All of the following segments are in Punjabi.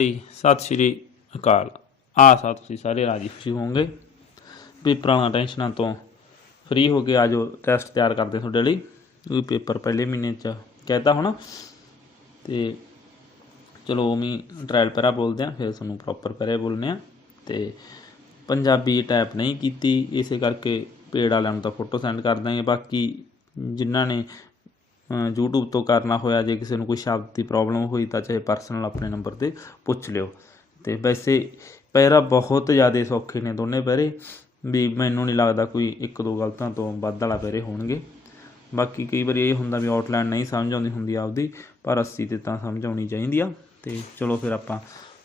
ਜੀ, ਸਤਿ ਸ਼੍ਰੀ ਅਕਾਲ। ਆਸਾ ਤੁਸੀਂ ਸਾਰੇ ਰਾਜੀ ਖੁਸ਼ੀ ਹੋਵੋਗੇ। ਪੇਪਰਾਂ ਦੀਆਂ ਟੈਨਸ਼ਨਾਂ ਤੋਂ ਫ੍ਰੀ ਹੋ ਕੇ ਆਜੋ ਟੈਸਟ ਤਿਆਰ ਕਰਦੇ ਤੁਹਾਡੇ ਲਈ। ਉਹ ਪੇਪਰ ਪਹਿਲੇ ਮਹੀਨੇ ਚ ਕਹਿਤਾ ਹੋਣਾ। ਤੇ ਚਲੋ ਉਵੇਂ ਟ੍ਰਾਇਲ ਪੈਰਾ ਬੋਲਦੇ ਆ ਫਿਰ ਤੁਹਾਨੂੰ ਪ੍ਰੋਪਰ ਪੈਰਾ ਬੋਲਨੇ ਆ ਤੇ ਪੰਜਾਬੀ ਟਾਈਪ ਨਹੀਂ ਕੀਤੀ, ਇਸੇ ਕਰਕੇ ਪੇੜ ਵਾਲਿਆਂ ਨੂੰ ਤਾਂ ਫੋਟੋ ਸੈਂਡ ਕਰ ਦਾਂਗੇ ਬਾਕੀ ਜਿਨ੍ਹਾਂ ਨੇ YouTube ਤੋਂ ਕਰਨਾ ਹੋਇਆ, ਜੇ ਕਿਸੇ ਨੂੰ ਕੋਈ ਸ਼ਬਦ ਦੀ ਪ੍ਰੋਬਲਮ ਹੋਈ ਤਾਂ ਚਾਹੇ ਪਰਸਨਲ ਆਪਣੇ ਨੰਬਰ ਤੇ ਪੁੱਛ ਲਿਓ। ਤੇ ਵੈਸੇ ਪੈਰਾ ਬਹੁਤ ਜ਼ਿਆਦਾ ਸੌਖੇ ਨੇ ਦੋਨੇ ਪੈਰੇ ਵੀ ਮੈਨੂੰ ਨਹੀਂ ਲੱਗਦਾ ਕੋਈ ਇੱਕ ਦੋ ਗਲਤਾਂ ਤੋਂ ਵੱਧ ਵਾਲਾ ਪੈਰੇ ਹੋਣਗੇ। ਬਾਕੀ ਕਈ ਵਾਰੀ ਇਹ ਹੁੰਦਾ ਵੀ ਆਊਟਲਾਈਨ ਨਹੀਂ ਸਮਝ ਆਉਂਦੀ ਹੁੰਦੀ ਆਪਦੀ, ਪਰ 80 ਤੇ ਤਾਂ ਸਮਝ ਆਉਣੀ ਚਾਹੀਦੀ ਆ। ਤੇ ਚਲੋ ਫਿਰ ਆਪਾਂ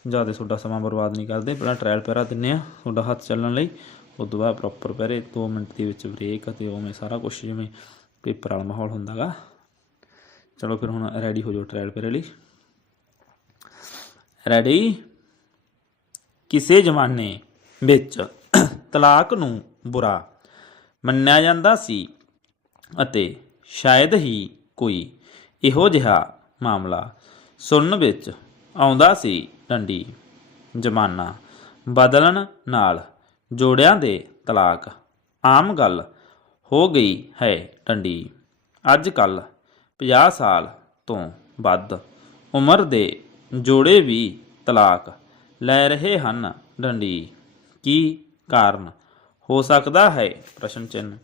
ਜ਼ਿਆਦਾ ਤੁਹਾਡਾ ਸਮਾਂ ਬਰਬਾਦ ਨਹੀਂ ਕਰਦੇ, ਪਹਿਲਾਂ ਟ੍ਰਾਇਲ ਪੈਰਾ ਦਿੰਨੇ ਆ ਤੁਹਾਡਾ ਹੱਥ ਚੱਲਣ ਲਈ। ਉਸ ਤੋਂ ਬਾਅਦ ਪ੍ਰੋਪਰ ਪੈਰੇ 2 ਮਿੰਟ ਦੇ ਵਿੱਚ ਬ੍ਰੇਕ ਅਤੇ ਉਵੇਂ ਸਾਰਾ ਕੁਝ ਜਿਵੇਂ ਪੇਪਰ ਵਾਲਾ ਮਾਹੌਲ ਹੁੰਦਾਗਾ। ਚਲੋ ਫਿਰ ਹੁਣ ਰੈਡੀ ਹੋ ਜਾਓ ਟ੍ਰਾਇਲ ਪੈਰੇ ਲਈ। ਰੈਡੀ ਕਿਸੇ ਜ਼ਮਾਨੇ ਵਿੱਚ ਤਲਾਕ ਨੂੰ ਬੁਰਾ ਮੰਨਿਆ ਜਾਂਦਾ ਸੀ ਅਤੇ ਸ਼ਾਇਦ ਹੀ ਕੋਈ ਇਹੋ ਜਿਹਾ ਮਾਮਲਾ ਸੁਣਨ ਵਿੱਚ ਆਉਂਦਾ ਸੀ। ਡੰਡੀ, ਜ਼ਮਾਨਾ ਬਦਲਣ ਨਾਲ ਜੋੜਿਆਂ ਦੇ ਤਲਾਕ, ਆਮ ਗੱਲ ਹੋ ਗਈ ਹੈ ਡੰਡੀ। ਅੱਜ ਕੱਲ 50 ਸਾਲ ਤੋਂ ਵੱਧ ਉਮਰ ਦੇ ਜੋੜੇ ਵੀ ਤਲਾਕ ਲੈ ਰਹੇ ਹਨ। ਡੰਡੀ, ਕੀ ਕਾਰਨ ਹੋ ਸਕਦਾ ਹੈ? ਪ੍ਰਸ਼ਨ ਚਿੰਨ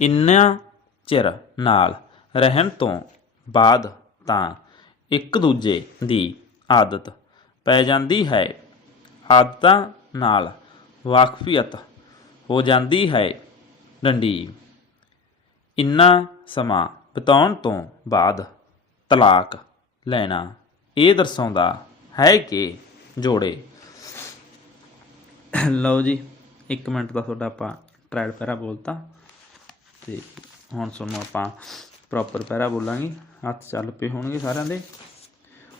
ਇੰਨਾ ਚਿਰ ਨਾਲ ਰਹਿਣ ਤੋਂ ਬਾਅਦ ਤਾਂ ਇੱਕ ਦੂਜੇ ਦੀ ਆਦਤ ਪੈ ਜਾਂਦੀ ਹੈ। ਆਦਤਾਂ ਨਾਲ ਵਾਕਫੀਅਤ ਹੋ ਜਾਂਦੀ ਹੈ। ਡੰਡੀ, ਇੰਨਾ ਸਮਾਂ ਬਿਤਾਉਣ ਤੋਂ ਬਾਅਦ ਤਲਾਕ ਲੈਣਾ। ਇਹ ਦਰਸਾਉਂਦਾ ਹੈ ਕਿ ਜੋੜੇ। ਲਓ ਜੀ 1 ਮਿੰਟ ਦਾ ਤੁਹਾਡਾ ਆਪਾਂ ਟ੍ਰਾਇਲ ਪੈਰਾ ਬੋਲਤਾ ਤੇ ਹੁਣ ਤੁਹਾਨੂੰ ਆਪਾਂ ਪ੍ਰੋਪਰ ਪੈਰਾ ਬੋਲਾਂਗੇ ਹੱਥ ਚੱਲ ਪਏ ਹੋਣਗੇ ਸਾਰਿਆਂ ਦੇ।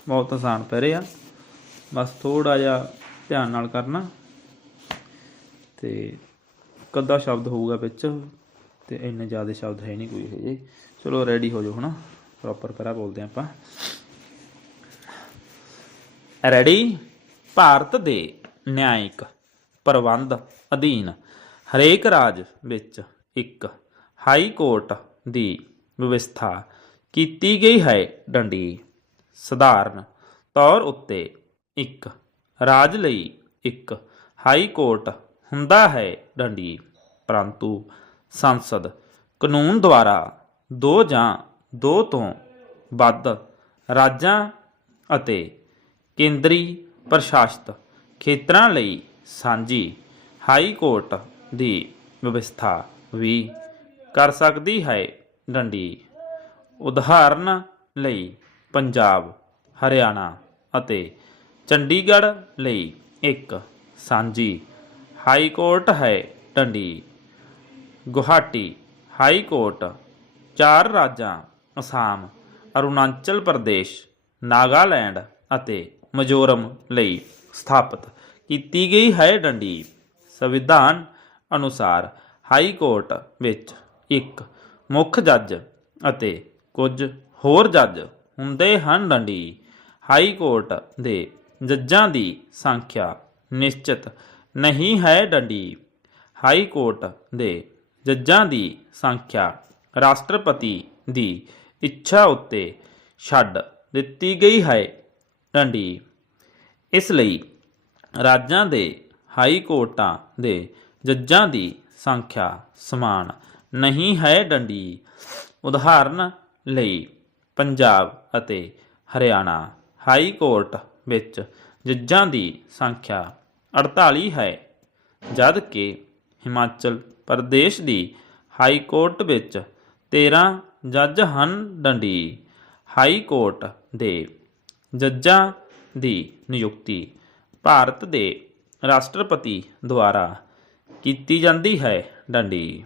ਬਹੁਤ ਆਸਾਨ ਪੈਰੇ ਆ। ਬਸ ਥੋੜਾ ਜਿਹਾ ਧਿਆਨ ਨਾਲ ਕਰਨਾ। ਤੇ ਕੱਦਾ ਸ਼ਬਦ ਹੋਊਗਾ ਵਿੱਚ। ਤੇ ਇੰਨੇ ਜ਼ਿਆਦਾ ਸ਼ਬਦ ਹੈ ਨਹੀਂ ਕੋਈ ਇਹ ਜਿਹੇ। ਚਲੋ ਰੈਡੀ ਹੋ ਜਾਓ ਹੁਣ ਪ੍ਰੋਪਰ ਪੈਰਾ ਬੋਲਦੇ ਹਾਂ ਆਪਾਂ। ਰੈਡੀ ਭਾਰਤ ਦੇ ਨਿਆਇਕ ਪ੍ਰਬੰਧ ਅਧੀਨ ਹਰੇਕ ਰਾਜ ਵਿੱਚ ਇੱਕ ਹਾਈ ਕੋਰਟ ਦੀ ਵਿਵਸਥਾ ਕੀਤੀ ਗਈ ਹੈ ਡੰਡੀ। ਸਧਾਰਨ ਤੌਰ ਉੱਤੇ ਇੱਕ ਰਾਜ ਲਈ ਇੱਕ ਹਾਈ ਕੋਰਟ ਹੁੰਦਾ ਹੈ ਡੰਡੀ। ਪਰੰਤੂ ਸੰਸਦ ਕਾਨੂੰਨ ਦੁਆਰਾ ਦੋ ਜਾਂ ਦੋ ਤੋਂ ਵੱਧ ਰਾਜਾਂ ਅਤੇ ਕੇਂਦਰੀ ਪ੍ਰਸ਼ਾਸਿਤ ਖੇਤਰਾਂ ਲਈ ਸਾਂਝੀ ਹਾਈ ਕੋਰਟ ਦੀ ਵਿਵਸਥਾ ਵੀ ਕਰ ਸਕਦੀ ਹੈ। ਡੰਡੀ। ਉਦਾਹਰਨ ਲਈ ਪੰਜਾਬ, ਹਰਿਆਣਾ ਅਤੇ ਚੰਡੀਗੜ੍ਹ ਲਈ ਇੱਕ ਸਾਂਝੀ ਹਾਈ ਕੋਰਟ ਹੈ। ਡੰਡੀ। ਗੁਹਾਟੀ ਹਾਈ ਕੋਰਟ ਚਾਰ ਰਾਜਾਂ, ਅਸਾਮ, ਅਰੁਣਾਚਲ ਪ੍ਰਦੇਸ਼, ਨਾਗਾਲੈਂਡ ਅਤੇ ਮਿਜ਼ੋਰਮ ਲਈ ਸਥਾਪਿਤ ਕੀਤੀ ਗਈ ਹੈ ਡੰਡੀ। ਸੰਵਿਧਾਨ ਅਨੁਸਾਰ ਹਾਈ ਕੋਰਟ ਵਿੱਚ ਇੱਕ ਮੁੱਖ ਜੱਜ ਅਤੇ ਕੁਝ ਹੋਰ ਜੱਜ ਹੁੰਦੇ ਹਨ ਡੰਡੀ। ਹਾਈ ਕੋਰਟ ਦੇ ਜੱਜਾਂ ਦੀ ਸੰਖਿਆ ਨਿਸ਼ਚਿਤ ਨਹੀਂ ਹੈ ਡੰਡੀ। ਹਾਈ ਕੋਰਟ ਦੇ ਜੱਜਾਂ ਦੀ ਸੰਖਿਆ ਰਾਸ਼ਟਰਪਤੀ ਦੀ ਇੱਛਾ ਉੱਤੇ ਛੱਡ ਦਿੱਤੀ ਗਈ ਹੈ। ਡੰਡੀ। ਇਸ ਲਈ ਰਾਜਾਂ ਦੇ ਹਾਈ ਕੋਰਟਾਂ ਦੇ ਜੱਜਾਂ ਦੀ ਸੰਖਿਆ ਸਮਾਨ ਨਹੀਂ ਹੈ ਡੰਡੀ। ਉਦਾਹਰਨ ਲਈ ਪੰਜਾਬ ਅਤੇ ਹਰਿਆਣਾ ਹਾਈ ਕੋਰਟ ਵਿੱਚ ਜੱਜਾਂ ਦੀ ਸੰਖਿਆ 48 ਹੈ ਜਦ ਕਿ ਹਿਮਾਚਲ ਪ੍ਰਦੇਸ਼ ਦੀ ਹਾਈ ਕੋਰਟ ਵਿੱਚ 13 ਜੱਜ ਹਨ ਡੰਡੀ, ਹਾਈ ਕੋਰਟ ਦੇ ਜੱਜਾਂ ਦੀ ਨਿਯੁਕਤੀ, ਭਾਰਤ ਦੇ ਰਾਸ਼ਟਰਪਤੀ ਦੁਆਰਾ ਕੀਤੀ ਜਾਂਦੀ ਹੈ ਡੰਡੀ।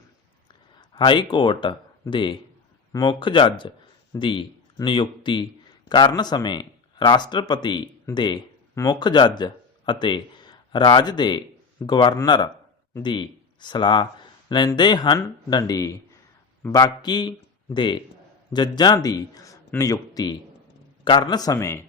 ਹਾਈ ਕੋਰਟ ਦੇ ਮੁੱਖ ਜੱਜ ਦੀ ਨਿਯੁਕਤੀ ਕਰਨ ਸਮੇਂ ਰਾਸ਼ਟਰਪਤੀ ਦੇ ਮੁੱਖ ਜੱਜ ਅਤੇ ਰਾਜ ਦੇ ਗਵਰਨਰ ਦੀ ਸਲਾਹ ਲੈਂਦੇ ਹਨ ਡੰਡੀ। ਬਾਕੀ ਦੇ ਜੱਜਾਂ ਦੀ ਨਿਯੁਕਤੀ ਕਰਨ ਸਮੇਂ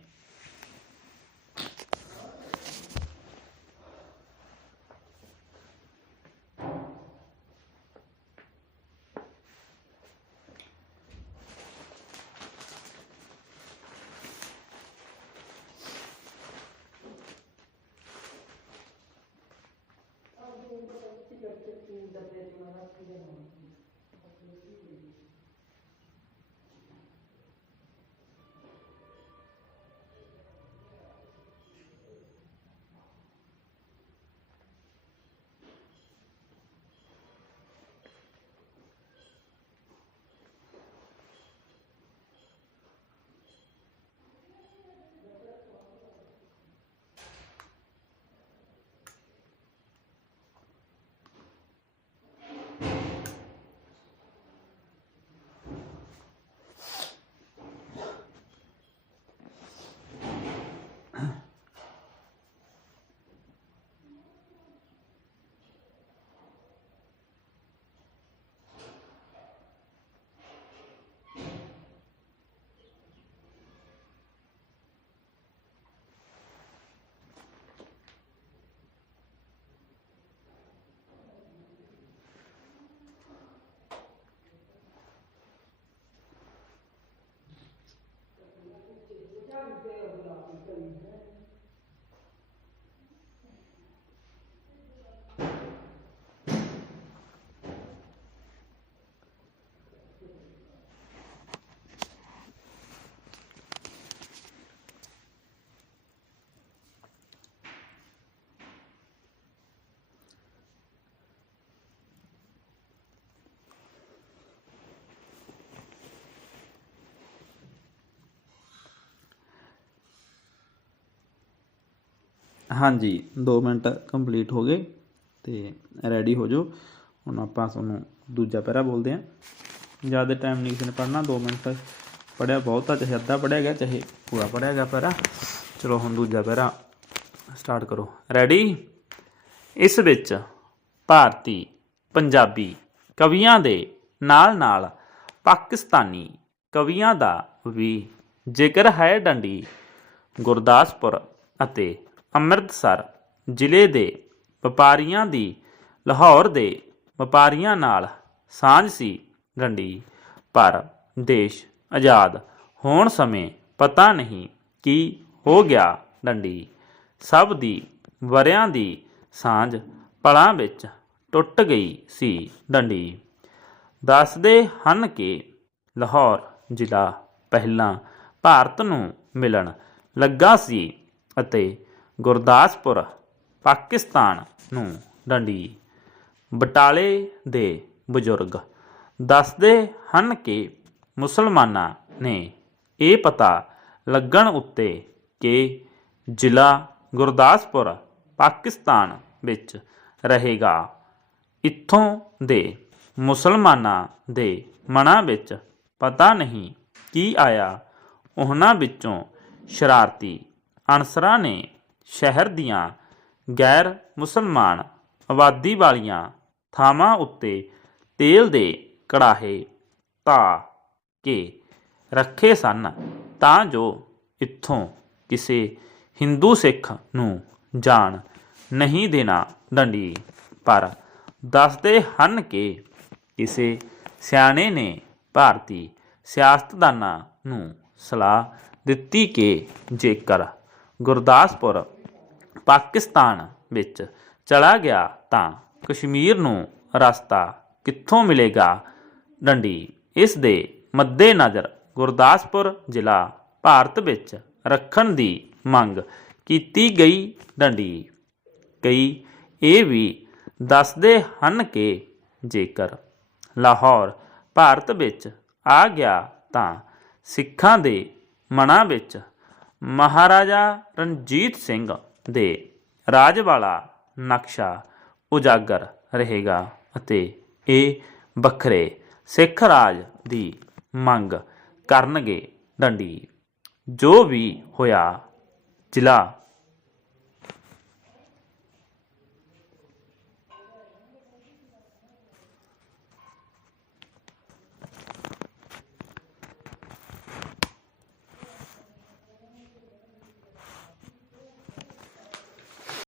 ਹਾਂਜੀ 2 ਮਿੰਟ ਕੰਪਲੀਟ ਹੋ ਗਏ ਤੇ ਰੈਡੀ ਹੋ ਜਾਓ। ਹੁਣ ਆਪਾਂ ਤੁਹਾਨੂੰ ਦੂਜਾ ਪੈਰਾ ਬੋਲਦੇ ਆਂ ਜ਼ਿਆਦਾ ਟਾਈਮ ਨਹੀਂ ਕਿਸੇ ਨੇ ਪੜ੍ਹਨਾ 2 ਮਿੰਟ ਪੜਿਆ ਬਹੁਤ ਆ, ਚਾਹੇ ਅੱਧਾ ਪੜਿਆ ਗਿਆ, ਚਾਹੇ ਪੂਰਾ ਪੜਿਆ ਗਿਆ ਪੈਰਾ। ਚਲੋ ਹੁਣ ਦੂਜਾ ਪੈਰਾ ਸਟਾਰਟ ਕਰੋ। ਰੈਡੀ ਇਸ ਵਿੱਚ ਭਾਰਤੀ, ਪੰਜਾਬੀ ਕਵੀਆਂ ਦੇ ਨਾਲ-ਨਾਲ ਪਾਕਿਸਤਾਨੀ ਕਵੀਆਂ ਦਾ ਵੀ ਜ਼ਿਕਰ ਹੈ ਡੰਡੀ ਗੁਰਦਾਸਪੁਰ ਅਤੇ ਅੰਮ੍ਰਿਤਸਰ ਜ਼ਿਲ੍ਹੇ ਦੇ ਵਪਾਰੀਆਂ ਦੀ ਲਾਹੌਰ ਦੇ ਵਪਾਰੀਆਂ ਨਾਲ ਸਾਂਝ ਸੀ ਡੰਡੀ ਪਰ ਦੇਸ਼ ਆਜ਼ਾਦ ਹੋਣ ਸਮੇਂ ਪਤਾ ਨਹੀਂ ਕੀ ਹੋ ਗਿਆ ਡੰਡੀ ਸਭ ਦੀ ਵਰਿਆਂ ਦੀ ਸਾਂਝ ਪਲਾਂ ਵਿੱਚ ਟੁੱਟ ਗਈ ਸੀ ਡੰਡੀ ਦੱਸਦੇ ਹਨ ਕਿ ਲਾਹੌਰ ਜ਼ਿਲ੍ਹਾ ਪਹਿਲਾਂ ਭਾਰਤ ਨੂੰ ਮਿਲਣ ਲੱਗਾ ਸੀ ਅਤੇ ਗੁਰਦਾਸਪੁਰ, ਪਾਕਿਸਤਾਨ ਨੂੰ ਡੰਡੀ। ਬਟਾਲੇ ਦੇ ਬਜ਼ੁਰਗ ਦੱਸਦੇ ਹਨ ਕਿ ਮੁਸਲਮਾਨਾਂ ਨੇ ਇਹ ਪਤਾ ਲੱਗਣ ਉੱਤੇ ਕਿ ਜ਼ਿਲ੍ਹਾ ਗੁਰਦਾਸਪੁਰ, ਪਾਕਿਸਤਾਨ ਵਿੱਚ ਰਹੇਗਾ। ਇੱਥੋਂ ਦੇ ਮੁਸਲਮਾਨਾਂ ਦੇ ਮਨਾਂ ਵਿੱਚ ਪਤਾ ਨਹੀਂ ਕੀ ਆਇਆ। ਉਹਨਾਂ ਵਿੱਚੋਂ ਸ਼ਰਾਰਤੀ ਅਨਸਰਾਂ ਨੇ ਸ਼ਹਿਰ ਦੀਆਂ ਗੈਰ ਮੁਸਲਮਾਨ ਆਬਾਦੀ ਵਾਲੀਆਂ ਥਾਵਾਂ ਉੱਤੇ ਤੇਲ ਦੇ ਕੜਾਹੇ ਧਾ ਕੇ ਰੱਖੇ ਸਨ ਤਾਂ ਜੋ ਇੱਥੋਂ ਕਿਸੇ ਹਿੰਦੂ ਸਿੱਖ ਨੂੰ ਜਾਣ ਨਹੀਂ ਦੇਣਾ ਡੰਡੀ। ਪਰ ਦੱਸਦੇ ਹਨ ਕਿ ਕਿਸੇ ਸਿਆਣੇ ਨੇ ਭਾਰਤੀ ਸਿਆਸਤਦਾਨਾਂ ਨੂੰ ਸਲਾਹ ਦਿੱਤੀ ਕਿ ਜੇਕਰ ਗੁਰਦਾਸਪੁਰ ਪਾਕਿਸਤਾਨ ਵਿੱਚ ਚਲਾ ਗਿਆ ਤਾਂ ਕਸ਼ਮੀਰ ਨੂੰ ਰਸਤਾ ਕਿੱਥੋਂ ਮਿਲੇਗਾ? ਡੰਡੀ, ਇਸ ਦੇ ਮੱਦੇਨਜ਼ਰ ਗੁਰਦਾਸਪੁਰ ਜ਼ਿਲ੍ਹਾ ਭਾਰਤ ਵਿੱਚ ਰੱਖਣ ਦੀ ਮੰਗ ਕੀਤੀ ਗਈ। ਡੰਡੀ, ਕਈ ਇਹ ਵੀ ਦੱਸਦੇ ਹਨ ਕਿ ਜੇਕਰ ਲਾਹੌਰ ਭਾਰਤ ਵਿੱਚ ਆ ਗਿਆ ਤਾਂ ਸਿੱਖਾਂ ਦੇ ਮਨਾਂ ਵਿੱਚ ਮਹਾਰਾਜਾ ਰਣਜੀਤ ਸਿੰਘ ਦੇ ਰਾਜ ਵਾਲਾ ਨਕਸ਼ਾ ਉਜਾਗਰ ਰਹੇਗਾ ਅਤੇ ਇਹ ਵੱਖਰੇ ਸਿੱਖ ਰਾਜ ਦੀ ਮੰਗ ਕਰਨਗੇ ਡੰਡੀ। ਜੋ ਵੀ ਹੋਇਆ ਜ਼ਿਲ੍ਹਾ